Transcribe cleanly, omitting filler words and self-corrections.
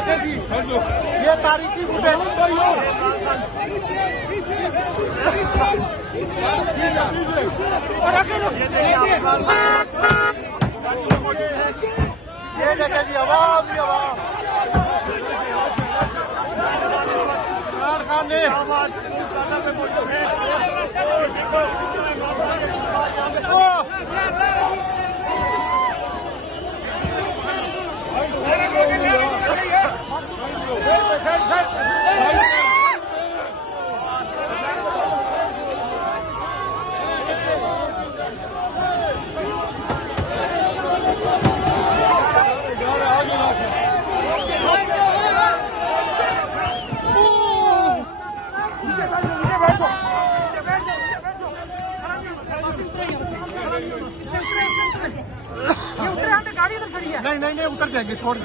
देखे जी, ये तारीखी फुटेज। ये देखे जी, आवाम ही आवाम इमरान खान ने नहीं उतर जाएंगे, छोड़